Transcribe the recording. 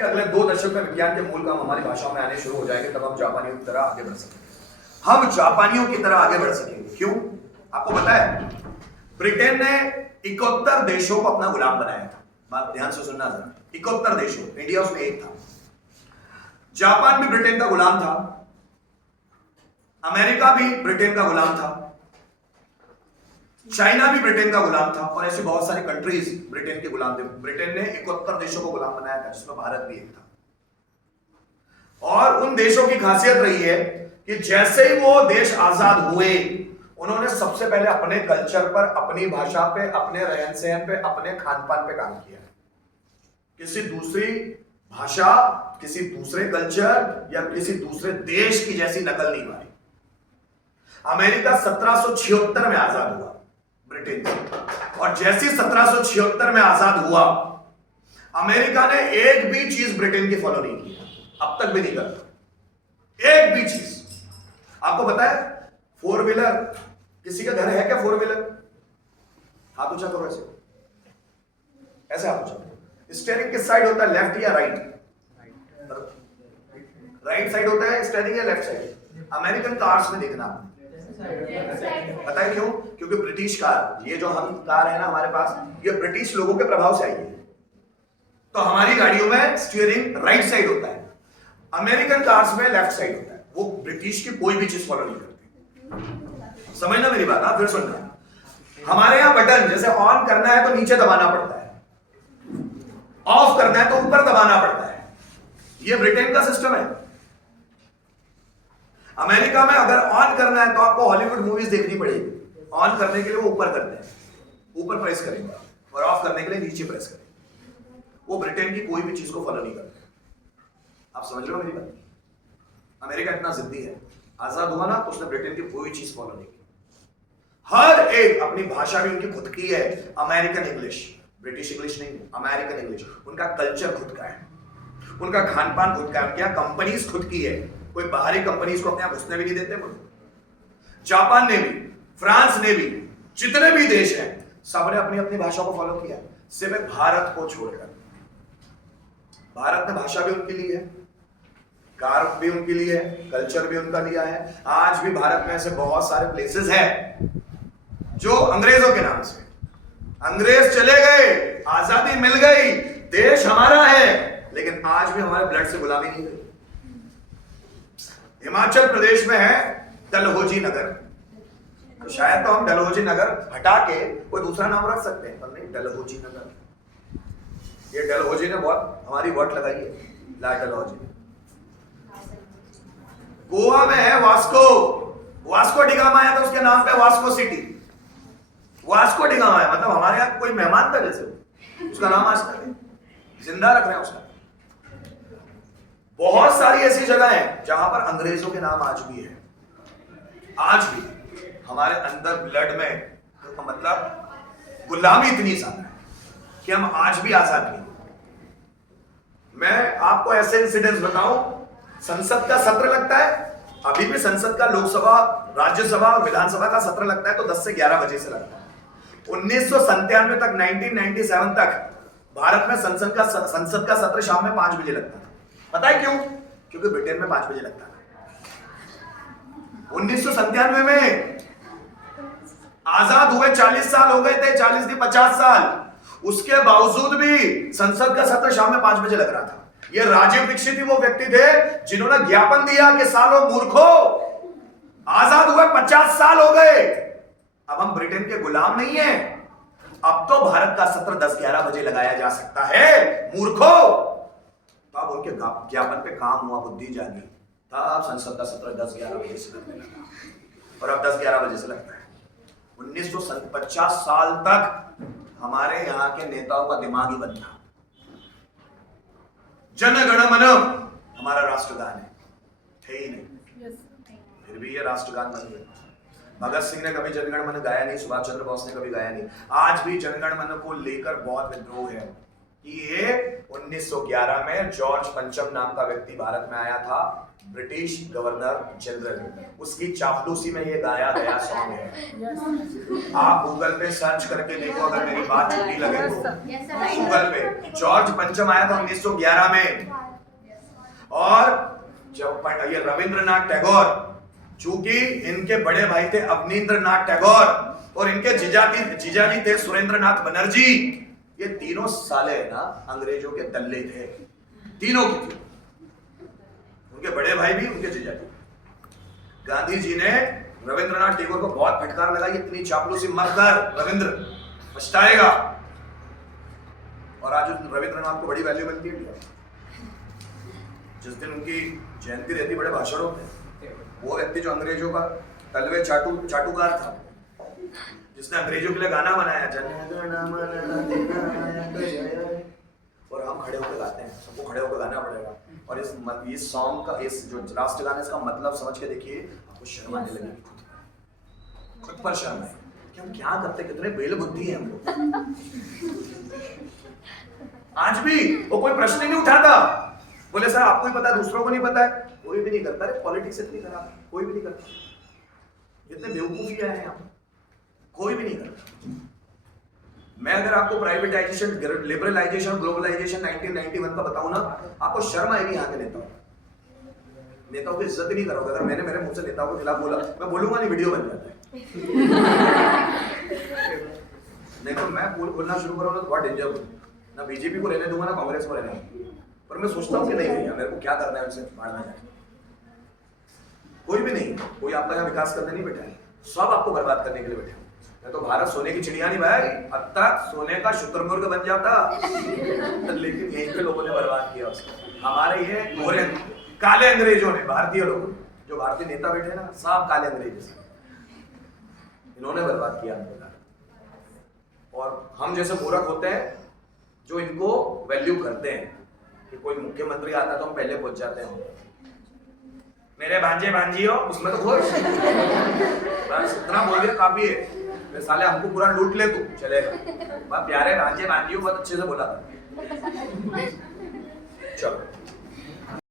कि अगले 2 दशक में विज्ञान के मूल काम हमारी भाषाओं में आने शुरू हो जाएंगे, तब हम जापानियों की तरह आगे बढ़ सकेंगे। हम जापानियों की तरह आगे बढ़ सकेंगे। क्यों? आपको पता है ब्रिटेन ने 71 देशों को अपना गुलाम बनाया था। बात ध्यान से सुनना जरा, 71 देशों, इंडिया उसमें एक था। जापान भी ब्रिटेन का गुलाम था, अमेरिका भी ब्रिटेन का गुलाम था, चाइना भी ब्रिटेन का गुलाम था, और ऐसी बहुत सारी कंट्रीज ब्रिटेन के गुलाम थे। ब्रिटेन ने 71 देशों को गुलाम बनाया था, जिसमें भारत भी एक था। और उन देशों की खासियत रही है कि जैसे ही वो देश आजाद हुए, उन्होंने सबसे पहले अपने कल्चर पर, अपनी भाषा पे, अपने रहन सहन पे, अपने खान पान पे काम किया। किसी दूसरी भाषा, किसी दूसरे कल्चर या किसी दूसरे देश की जैसी नकल नहीं मारी। अमेरिका 1776 में आजाद हुआ ब्रिटेन से, और जैसी 1776 में आजाद हुआ, अमेरिका ने एक भी चीज ब्रिटेन की फॉलो नहीं की, अब तक भी नहीं करता एक भी चीज। आपको पता है 4 व्हीलर, किसी का घर है क्या 4 व्हीलर? हाथ ऊंचा करो, ऐसे ऐसे हाथ ऊंचा करो। स्टीयरिंग किस साइड होता है, लेफ्ट या राइट? राइट साइड होता है स्टीयरिंग या लेफ्ट साइड? अमेरिकन कार्स में देखना, पता है क्यों? क्योंकि ब्रिटिश कार, ये जो हम कार है ना हमारे पास, ये ब्रिटिश लोगों के प्रभाव से आई है। तो हमारी गाड़ियों में स्टीयरिंग राइट साइड होता है, अमेरिकन कार्स में लेफ्ट साइड होता है। वो ब्रिटिश की कोई भी चीज फॉलो नहीं करती। समझना मेरी बात, आप फिर सुनना। हमारे यहां बटन, जैसे ऑन करना है तो नीचे दबाना पड़ता है, ऑफ करना है तो ऊपर दबाना पड़ता है। ये ब्रिटेन का सिस्टम है। अमेरिका में अगर ऑन करना है तो आपको हॉलीवुड मूवीज देखनी पड़ेगी। ऑन करने के लिए वो ऊपर करते हैं, ऊपर प्रेस करेंगे, और ऑफ करने के लिए नीचे प्रेस करेंगे। वो ब्रिटेन की कोई भी चीज को फॉलो नहीं करते। आप समझ रहे हो मेरी बात? अमेरिका इतना जिद्दी है, आजाद हुआ ना तो उसने ब्रिटेन की कोई चीज फॉलो नहीं की। हर एक, अपनी भाषा भी उनकी खुद की है, अमेरिकन इंग्लिश, ब्रिटिश इंग्लिश नहीं, अमेरिकन इंग्लिश। उनका कल्चर खुद का है, उनका खान पान खुद का है, क्या कंपनीज खुद की है, कोई बाहरी कंपनीज को अपने यहां घुसने भी नहीं देते। जापान ने भी, फ्रांस ने भी, जितने भी देश हैं, सबने अपनी अपनी भाषा को फॉलो किया, सिर्फ भारत को छोड़कर। भारत ने भाषा भी उनके लिए है, कार भी उनके लिए है, कल्चर भी उनका लिया है। आज भी भारत में ऐसे बहुत सारे प्लेसेस हैं जो अंग्रेजों के नाम से, अंग्रेज चले गए, आजादी मिल गई, देश हमारा है, लेकिन आज भी हमारे ब्लड से गुलामी नहीं गई। हिमाचल प्रदेश में है डलहौजी नगर, तो शायद तो हम डलहौजी नगर हटा के कोई दूसरा नाम रख सकते हैं, पर नहीं, डलहौजी नगर। ये डलहौजी ने बहुत हमारी वोट लगाई है, ला डलहौजी। गोवा में है वास्को, वास्को डिगामा है तो उसके नाम पे वास्को सिटी, वास्को डिगामा है। मतलब हमारे यहाँ कोई मेहमान था जैसे, उसका नाम आज तक जिंदा रख रहे हैं उसका। बहुत सारी ऐसी जगह है जहां पर अंग्रेजों के नाम आज भी है। आज भी हमारे अंदर ब्लड में, तो मतलब गुलामी इतनी ज्यादा है कि हम आज भी आजाद नहीं। मैं आपको ऐसे इंसिडेंट्स बताऊं, संसद का सत्र लगता है, अभी भी संसद का, लोकसभा, राज्यसभा, विधानसभा का सत्र लगता है तो 10 से 11 बजे से लगता है। 1997 तक, 1997 तक भारत में संसद का सत्र शाम में 5 बजे लगता था। पता है क्यों? क्योंकि ब्रिटेन में 5 बजे लगता था। 1997 में आजाद हुए 40 साल हो गए थे, 40 नहीं 50 साल, उसके बावजूद भी संसद का सत्र शाम में 5 बजे लग रहा था। ये राजीव दीक्षित ही वो व्यक्ति थे जिन्होंने ज्ञापन दिया कि सालों मूर्खों, आजाद हुए 50 साल हो गए, अब हम ब्रिटेन के गुलाम नहीं है, अब तो भारत का सत्र 10-11 बजे लगाया जा सकता है मूर्खों। तब उनके ज्ञापन पे काम हुआ, बुद्धि जागी, तब संसद का सत्र 10-11 बजे से लगने लगा, और अब 10-11 बजे से लगता है। 1950 साल तक हमारे यहाँ के नेताओं का दिमाग ही बंद था। जन गण मन हमारा राष्ट्रगान है, थे ही नहीं, फिर भी ये राष्ट्रगान बन गया। भगत सिंह ने कभी जनगण मन गाया नहीं, सुभाष चंद्र बोस ने कभी गाया नहीं। आज भी जनगण मन को लेकर बहुत विद्रोह है कि ये 1911 में जॉर्ज पंचम नाम का व्यक्ति भारत में आया था, ब्रिटिश गवर्नर जनरल, उसकी चापलूसी में ये गाया गया सॉन्ग है। आप गूगल पे सर्च करके देखो अगर मेरी बात छुट्टी लगे तो। गूगल पे जॉर्ज पंचम आया था 1911 में, और जब ये रविंद्रनाथ टैगोर, चूंकि इनके बड़े भाई थे अवनींद्रनाथ टैगोर और इनके जीजाजी थे सुरेंद्रनाथ बनर्जी, ये तीनों साले ना अंग्रेजों के दल्ले थे, तीनों की थी, उनके बड़े भाई भी उनके जीजाजी। गांधी जी ने रविंद्रनाथ टैगोर को बहुत फटकार लगाई, इतनी चापलूसी मत कर रविंद्र, पछताएगा। और आज रविंद्रनाथ को बड़ी वैल्यू मिलती है। जिस दिन उनकी जयंती रहती बड़े भाषण होते हैं। वो व्यक्ति जो अंग्रेजों का तलवे चाटुकार था, जिसने अंग्रेजों के लिए गाना बनाया और हम खड़े होकर गाते हैं, सबको खड़े होकर गाना पड़ेगा। और इस सॉन्ग का, इस जो राष्ट्रगान, इसका मतलब समझ के देखिए, आपको शर्म आने लगेगी, खुद पर शर्म है कि हम क्या करते, कितने बेलबुद्धि हैं हम लोग। आज भी वो कोई प्रश्न ही नहीं उठाता, बोले सर आपको ही पता है, दूसरों को नहीं पता है। कोई भी नहीं करता है, पॉलिटिक्स इतनी खराब, कोई भी नहीं करता। जितने बेवकूफियां हैं यहाँ, कोई भी नहीं करता। मैं अगर आपको प्राइवेटाइजेशन, लिबरलाइजेशन, ग्लोबलाइजेशन 1991 का बताऊं ना, आपको शर्म आएगी यहाँ के नेताओं की इज्जत ही नहीं करोगे। अगर मैंने मेरे मुंह से नेताओं के खिलाफ बोला, मैं बोलूंगा नहीं, वीडियो बन जाता है। नहीं तो मैं बोलना शुरू करूंगा तो बहुत डेंजर हो, ना बीजेपी को रहने दूंगा ना कांग्रेस को रहने दूंगा। पर मैं सोचता हूँ कि नहीं भैया, मेरे को क्या करना है उनसे मारना है। कोई भी नहीं, कोई आपका यहाँ विकास करने नहीं बैठा है, सब आपको बर्बाद करने के लिए बैठे हैं। मैं तो भारत सोने की चिड़िया नहीं भाई, अब तक सोने का शुतुरमुर्ग बन जाता, लेकिन यहीं पे लोगों ने बर्बाद किया उसको। हमारे ये गोरे काले अंग्रेजों ने, भारतीय लोग, जो भारतीय नेता बैठे ना, सब काले अंग्रेज, इन्होंने बर्बाद किया हमको। और हम जैसे मूर्ख होते हैं जो इनको वैल्यू करते हैं, कि कोई मुख्यमंत्री आता तो हम पहले पहुंच जाते हैं, मेरे भांजे भांजियों, उसमें तो खुश, बस इतना बोल दिया काफी है। साले हमको पूरा लूट ले तू, चलेगा। प्यारे भांजे भांजियों बहुत अच्छे से बोला था। चलो।